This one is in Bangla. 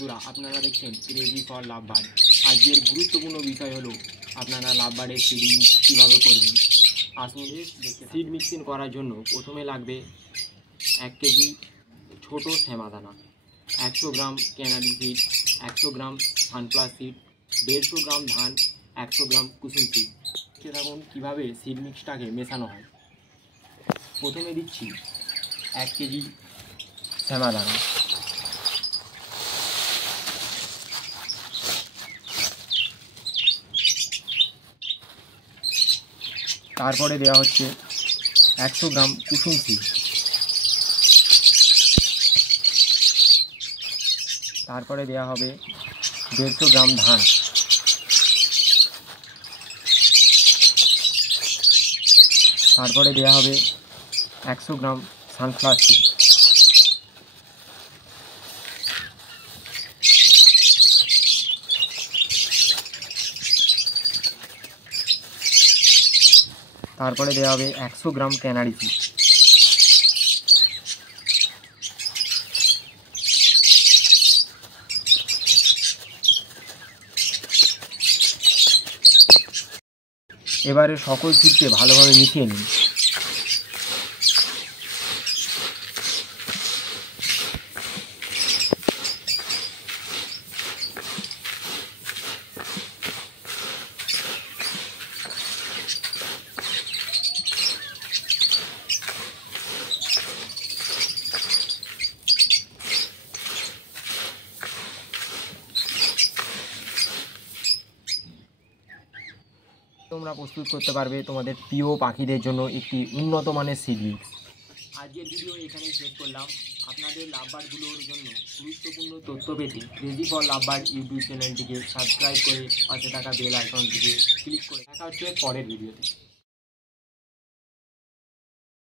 বন্ধুরা, আপনারা দেখছেন ক্রেজি ফর লাভবার্ড। আজকের গুরুত্বপূর্ণ বিষয় হলো আপনারা লাভবার্ডের সিডিং কীভাবে করবেন। আসুন সিড মিক্সিং করার জন্য প্রথমে লাগবে 1 কেজি ছোট শ্যামাদানা, 100 গ্রাম ক্যানারি সিড, 100 গ্রাম সানফ্লাওয়ার সিড, 150 গ্রাম ধান, 100 গ্রাম কুসুম সিড। দেখুন কীভাবে সিড মিক্সটাকে মেশানো হয়। প্রথমে দিচ্ছি 1 কেজি শ্যামাদানা, তারপরে দেওয়া হচ্ছে 100 গ্রাম কুসুম সিড, তারপরে দেওয়া হবে 150 গ্রাম ধান, তারপরে দেওয়া হবে 100 গ্রাম সানফ্লাওয়ার সিড, তারপরে দেওয়া হবে 100 গ্রাম ক্যানারি সিড। এবারে সকল সিডকে ভালোভাবে মিশিয়ে নিন। তোমরা প্রস্তুত করতে পারবে তোমাদের প্রিয় পাখিদের জন্য একটি উন্নত মানের সিড মিক্স। আজকের ভিডিও এখানেই শেষ করলাম। আপনাদের লাভবার্ডগুলোর জন্য গুরুত্বপূর্ণ তথ্য পেতে ক্রেজি ফর লাভবার্ড ইউটিউব চ্যানেলটিকে সাবস্ক্রাইব করে পাশে থাকা বেল আইকনটিকে ক্লিক করে দেখা হচ্ছে পরের ভিডিওতে।